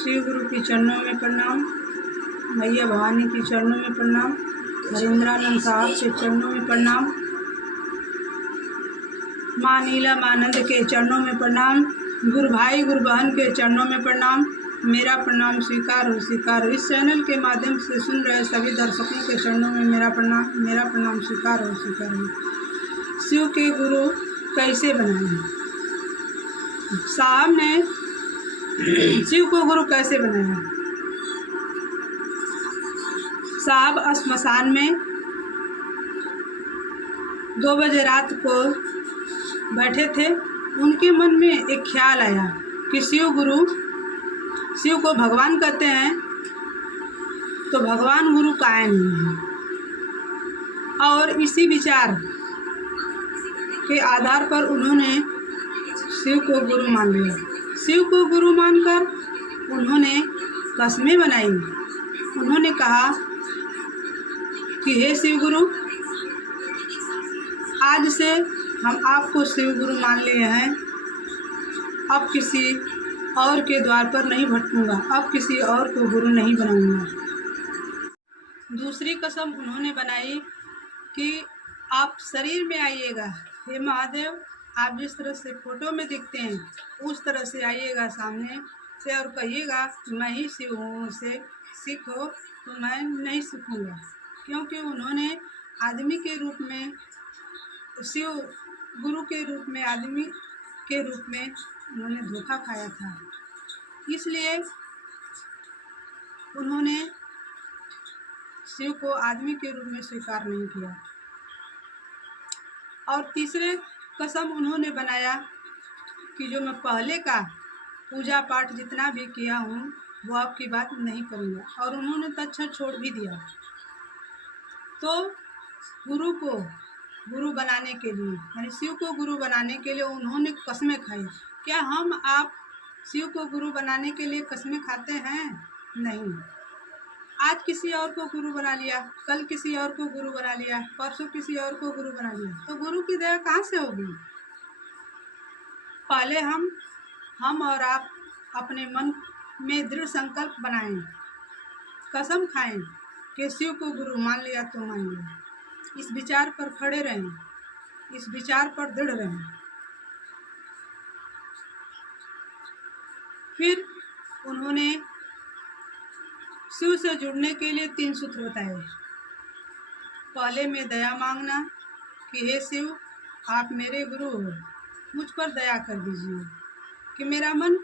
शिव गुरु के चरणों में प्रणाम। मैया भवानी के चरणों में प्रणाम। हरेंद्रानंद साहब के चरणों में प्रणाम। माँ नीला मानंद के चरणों में प्रणाम। गुरु भाई गुरु बहन के चरणों में प्रणाम। मेरा प्रणाम स्वीकार हो, स्वीकार हो। इस चैनल के माध्यम से सुन रहे सभी दर्शकों के चरणों में मेरा प्रणाम स्वीकार हो, स्वीकार हो। शिव के गुरु कैसे बनाए? साहब ने शिव को गुरु कैसे बनाया? साहब श्मशान में 2 बजे रात को बैठे थे। उनके मन में एक ख्याल आया कि शिव को भगवान कहते हैं तो भगवान गुरु काहे नहीं है। और इसी विचार के आधार पर उन्होंने शिव को गुरु मान लिया। शिव को गुरु मानकर उन्होंने कस्में बनाई। उन्होंने कहा कि हे शिव गुरु, आज से हम आपको शिव गुरु मान लिए हैं। अब किसी और के द्वार पर नहीं भटकूंगा, अब किसी और को गुरु नहीं बनाऊंगा। दूसरी कसम उन्होंने बनाई कि आप शरीर में आइएगा। हे महादेव, आप जिस तरह से फोटो में दिखते हैं उस तरह से आइएगा सामने से और कहिएगा मैं ही शिव हूँ, मुझसे सीखो। तो मैं नहीं सीखूँगा, क्योंकि उन्होंने आदमी के रूप में, शिव गुरु के रूप में, आदमी के रूप में उन्होंने धोखा खाया था। इसलिए उन्होंने शिव को आदमी के रूप में स्वीकार नहीं किया। और तीसरे कसम उन्होंने बनाया कि जो मैं पहले का पूजा पाठ जितना भी किया हूँ वो आपकी बात नहीं करूँगा। और उन्होंने तत्क्षण छोड़ भी दिया। तो गुरु को गुरु बनाने के लिए, यानी शिव को गुरु बनाने के लिए उन्होंने कस्में खाई। क्या हम आप शिव को गुरु बनाने के लिए कस्में खाते हैं? नहीं। आज किसी और को गुरु बना लिया, कल किसी और को गुरु बना लिया, परसों किसी और को गुरु बना लिया, तो गुरु की दया कहाँ से होगी? पहले हम और आप अपने मन में दृढ़ संकल्प बनाएं, कसम खाएं कि शिव को गुरु मान लिया तो मान लिया। इस विचार पर खड़े रहें, इस विचार पर दृढ़ रहें। फिर उन्होंने शिव से जुड़ने के लिए 3 सूत्र बताए। पहले में दया मांगना कि हे शिव, आप मेरे गुरु हो, मुझ पर दया कर दीजिए, कि मेरा मन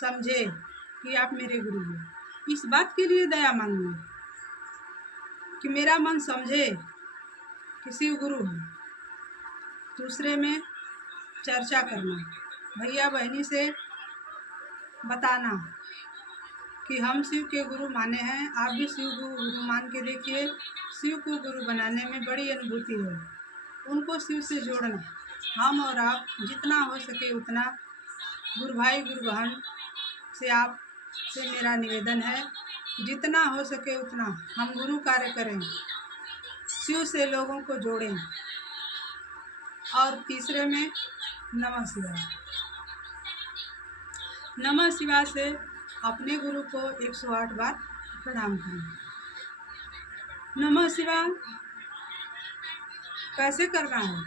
समझे कि आप मेरे गुरु हो। इस बात के लिए दया मांगना कि मेरा मन समझे कि शिव गुरु है। दूसरे में चर्चा करना, भैया बहनी से बताना कि हम शिव के गुरु माने हैं, आप भी शिव को गुरु मान के देखिए। शिव को गुरु बनाने में बड़ी अनुभूति है। उनको शिव से जोड़ना, हम और आप जितना हो सके उतना, गुरु भाई गुरु बहन से आप से मेरा निवेदन है, जितना हो सके उतना हम गुरु कार्य करें, शिव से लोगों को जोड़ें। और तीसरे में नमः शिवाय। नमः शिवाय से अपने गुरु को 108 बार प्रणाम करें। नमः शिवाय कैसे करना है?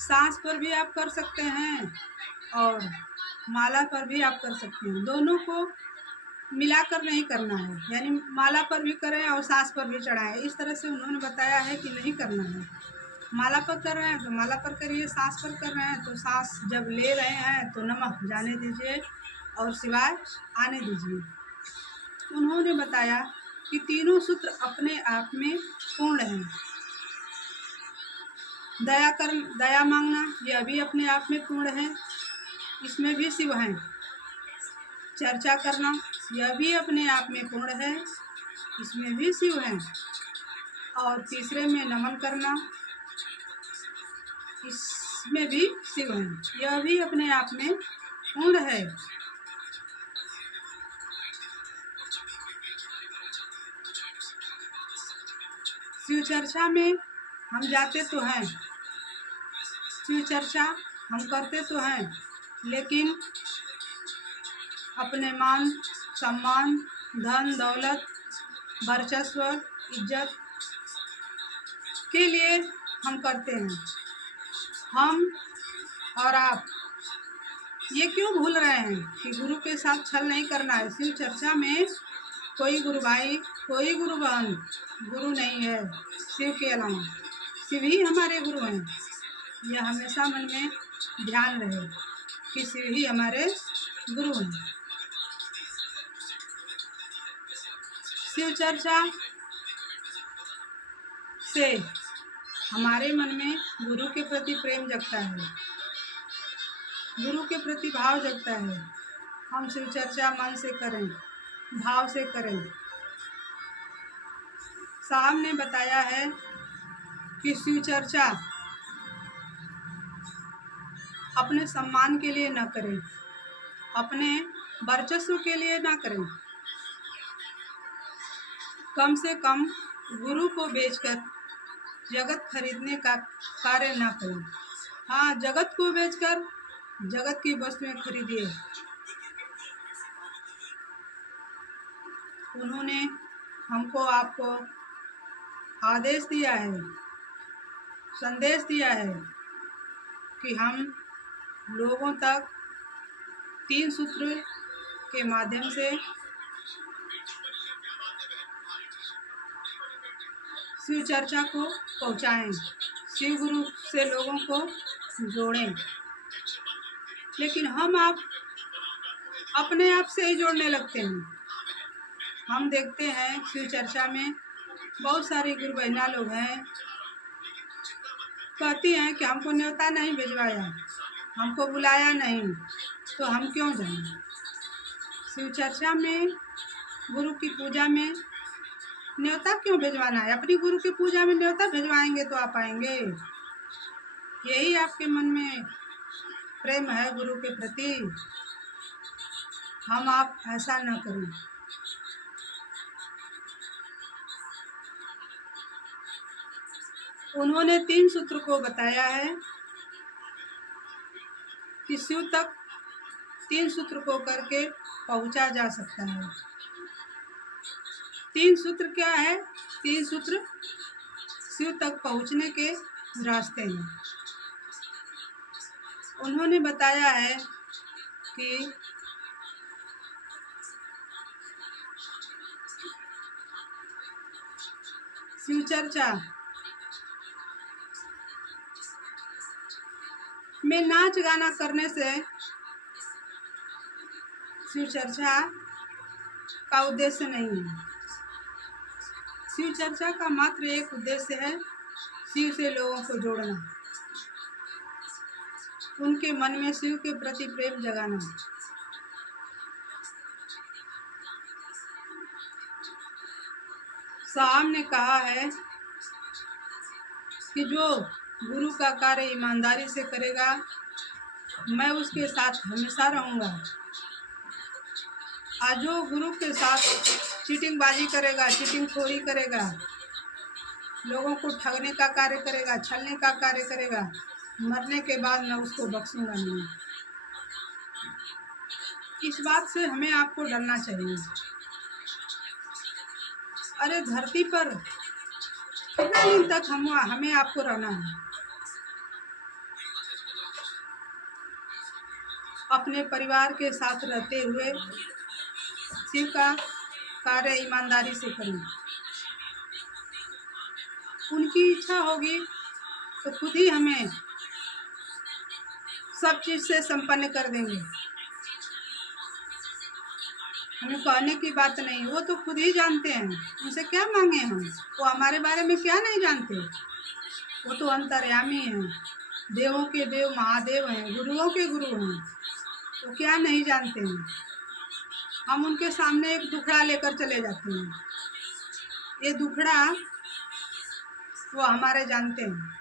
सांस पर भी आप कर सकते हैं और माला पर भी आप कर सकते हैं। दोनों को मिलाकर नहीं करना है, यानी माला पर भी करें और सांस पर भी चढ़ाएं। इस तरह से उन्होंने बताया है कि नहीं करना है। माला पर कर रहे हैं तो माला पर करिए, सांस पर कर रहे हैं तो सांस जब ले रहे हैं तो नमः जाने दीजिए और शिवाय आने दीजिए। उन्होंने बताया कि तीनों सूत्र अपने आप में पूर्ण हैं। दया मांगना, यह भी अपने आप में पूर्ण है, इसमें भी शिव हैं। चर्चा करना, यह भी अपने आप में पूर्ण है, इसमें भी शिव हैं। और तीसरे में नमन करना, इसमें भी शिव हैं, यह भी अपने आप में पूर्ण है। शिव चर्चा में हम जाते तो हैं, शिव चर्चा हम करते तो हैं, लेकिन अपने मान सम्मान, धन दौलत, वर्चस्व, इज्जत के लिए हम करते हैं। हम और आप ये क्यों भूल रहे हैं कि गुरु के साथ छल नहीं करना है। शिव चर्चा में कोई गुरु भाई, कोई गुरु बहन गुरु नहीं है शिव के अलावा। शिव ही हमारे गुरु हैं। यह हमेशा मन में ध्यान रहे कि शिव ही हमारे गुरु हैं। शिव चर्चा से हमारे मन में गुरु के प्रति प्रेम जगता है, गुरु के प्रति भाव जगता है। हम शिव चर्चा मन से करें, भाव से करें। साहब ने बताया है कि शिव चर्चा अपने सम्मान के लिए न करें, अपने वर्चस्व के लिए न करें। कम से कम गुरु को बेचकर जगत खरीदने का कार्य न करें। हाँ, जगत को बेचकर जगत की वस्तुएं खरीदिए। उन्होंने हमको आपको आदेश दिया है, संदेश दिया है कि हम लोगों तक 3 सूत्र के माध्यम से शिव चर्चा को पहुंचाएं, शिव गुरु से लोगों को जोड़ें। लेकिन हम आप अपने आप से ही जोड़ने लगते हैं। हम देखते हैं शिव चर्चा में बहुत सारी गुरु बहना लोग हैं, कहती हैं कि हमको न्योता नहीं भिजवाया, हमको बुलाया नहीं, तो हम क्यों जाएं। शिव चर्चा में गुरु की पूजा में न्योता क्यों भिजवाना है। अपनी गुरु की पूजा में न्योता भिजवाएंगे तो आप आएंगे। यही आपके मन में प्रेम है गुरु के प्रति। हम आप ऐसा न करें। उन्होंने 3 सूत्र को बताया है कि शिव तक 3 सूत्र को करके पहुंचा जा सकता है। 3 सूत्र क्या है? 3 सूत्र शिव तक पहुंचने के रास्ते हैं। उन्होंने बताया है कि शिव चर्चा में नाच गाना करने से शिव चर्चा का उद्देश्य नहीं है। शिव चर्चा का मात्र एक उद्देश्य है, शिव से लोगों को जोड़ना, उनके मन में शिव के प्रति प्रेम जगाना। साहब ने कहा है कि जो गुरु का कार्य ईमानदारी से करेगा, मैं उसके साथ हमेशा रहूँगा। आज जो गुरु के साथ चीटिंगबाजी करेगा, चीटिंगखोरी करेगा, लोगों को ठगने का कार्य करेगा, छलने का कार्य करेगा, मरने के बाद मैं उसको बख्शूंगा नहीं। इस बात से हमें आपको डरना चाहिए। अरे धरती पर कितना दिन तक हमें आपको रहना है। अपने परिवार के साथ रहते हुए शिव का कार्य ईमानदारी से करें। उनकी इच्छा होगी तो खुद ही हमें सब चीज़ से संपन्न कर देंगे। हमें कहने की बात नहीं, वो तो खुद ही जानते हैं, उनसे क्या मांगे हम। वो हमारे बारे में क्या नहीं जानते। वो तो अंतर्यामी हैं, देवों के देव महादेव हैं, गुरुओं के गुरु हैं। वो क्या नहीं जानते हैं। हम उनके सामने एक दुखड़ा लेकर चले जाते हैं। ये दुखड़ा वो हमारे जानते हैं।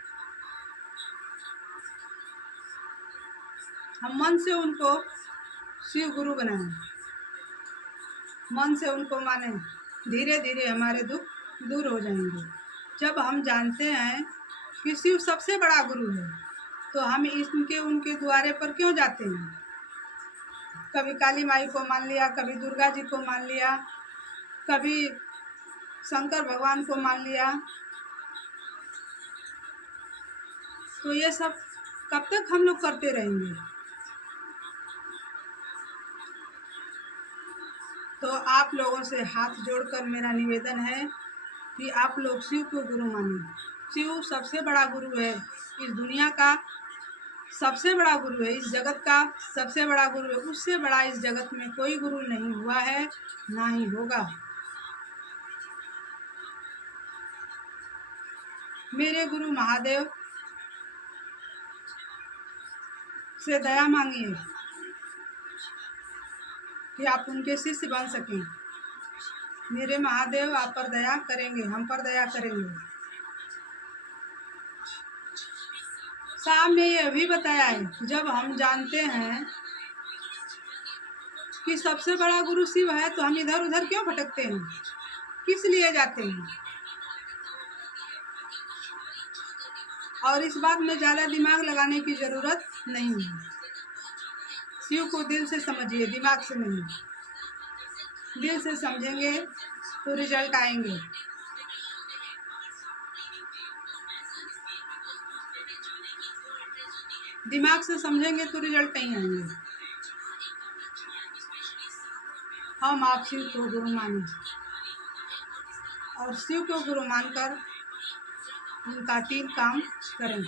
हम मन से उनको शिव गुरु बनाएं, मन से उनको माने, धीरे धीरे हमारे दुख दूर हो जाएंगे। जब हम जानते हैं कि शिव सबसे बड़ा गुरु है, तो हम उनके द्वारे पर क्यों जाते हैं। कभी काली माई को मान लिया, कभी दुर्गा जी को मान लिया, कभी शंकर भगवान को मान लिया। तो ये सब कब तक हम लोग करते रहेंगे? तो आप लोगों से हाथ जोड़कर मेरा निवेदन है कि आप लोग शिव को गुरु मानिए। शिव सबसे बड़ा गुरु है, इस दुनिया का सबसे बड़ा गुरु है, इस जगत का सबसे बड़ा गुरु है। उससे बड़ा इस जगत में कोई गुरु नहीं हुआ है, ना ही होगा। मेरे गुरु महादेव से दया मांगिए कि आप उनके शिष्य बन सकें। मेरे महादेव आप पर दया करेंगे, हम पर दया करेंगे। साहब ने यह भी बताया है, जब हम जानते हैं कि सबसे बड़ा गुरु शिव है तो हम इधर उधर क्यों भटकते हैं, किस लिए जाते हैं? और इस बात में ज़्यादा दिमाग लगाने की ज़रूरत नहीं है। शिव को दिल से समझिए, दिमाग से नहीं। दिल से समझेंगे तो रिजल्ट आएंगे। दिमाग से समझेंगे तो रिजल्ट नहीं आएंगे। हम आप शिव को गुरु माने और शिव को गुरु मानकर उनका 3 काम करें।